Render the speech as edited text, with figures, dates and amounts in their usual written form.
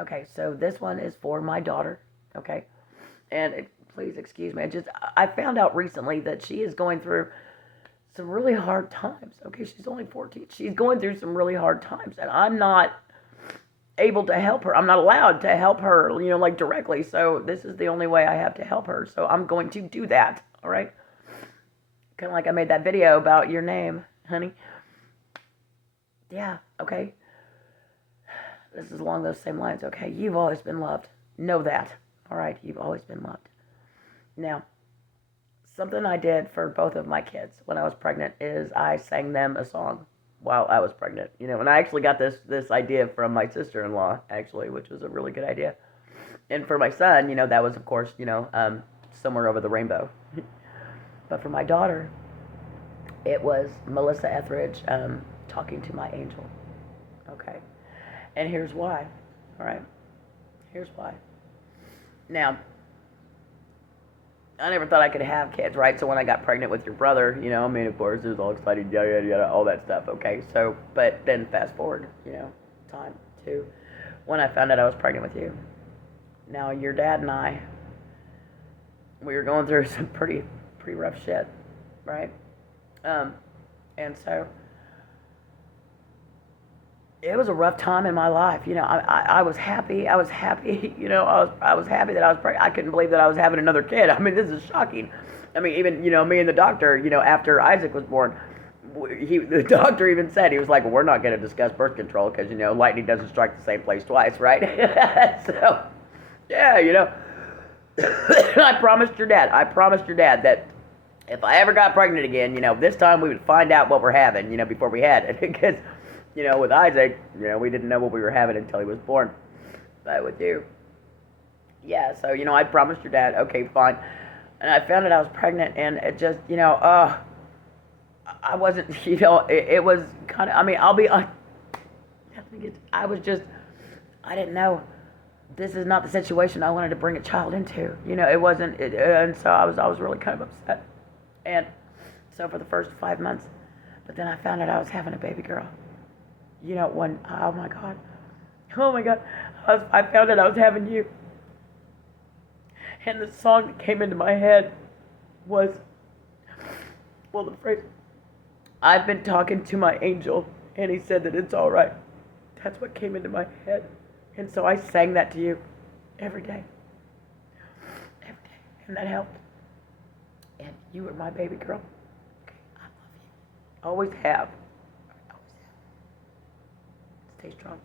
Okay, so this one is for my daughter. Okay, and please excuse me. I found out recently that she is going through some really hard times. Okay, she's only 14. She's going through some really hard times, and I'm not able to help her. I'm not allowed to help her, like directly. So this is the only way I have to help her. So I'm going to do that. All right. Kind of like I made that video about your name, honey. Yeah. Okay. This is along those same lines. Okay. You've always been loved. Know that. All right. You've always been loved. Now, something I did for both of my kids when I was pregnant is I sang them a song while I was pregnant, and I actually got this idea from my sister-in-law, actually, which was a really good idea. And for my son, that was, of course, Somewhere Over the Rainbow. But for my daughter, it was Melissa Etheridge, Talking to My Angel. Okay. And here's why. All right. Here's why. Now, I never thought I could have kids, right? So when I got pregnant with your brother, of course, it was all exciting, yada, yada, yada, all that stuff, okay? So, but then fast forward, time to when I found out I was pregnant with you. Now, your dad and I, we were going through some pretty rough shit, right? And so, it was a rough time in my life. I was happy. I was happy. I was happy that I was pregnant. I couldn't believe that I was having another kid. I mean, this is shocking. I mean, even me and the doctor. After Isaac was born, the doctor even said, he was like, well, we're not going to discuss birth control because lightning doesn't strike the same place twice, right? So, yeah, I promised your dad. That if I ever got pregnant again, this time we would find out what we're having, before we had it, because. With Isaac, we didn't know what we were having until he was born. But with you, yeah, so, I promised your dad, okay, fine. And I found out I was pregnant, and it just, I wasn't, it was kind of, I mean, I didn't know. This is not the situation I wanted to bring a child into. It wasn't, and so I was really kind of upset. And so for the first 5 months, but then I found out I was having a baby girl. Oh my God, I found out I was having you. And the song that came into my head was, the phrase, I've been talking to my angel, and he said that it's all right. That's what came into my head. And so I sang that to you every day. Every day. And that helped. And you were my baby girl. Okay, I love you. Always have. Stay strong.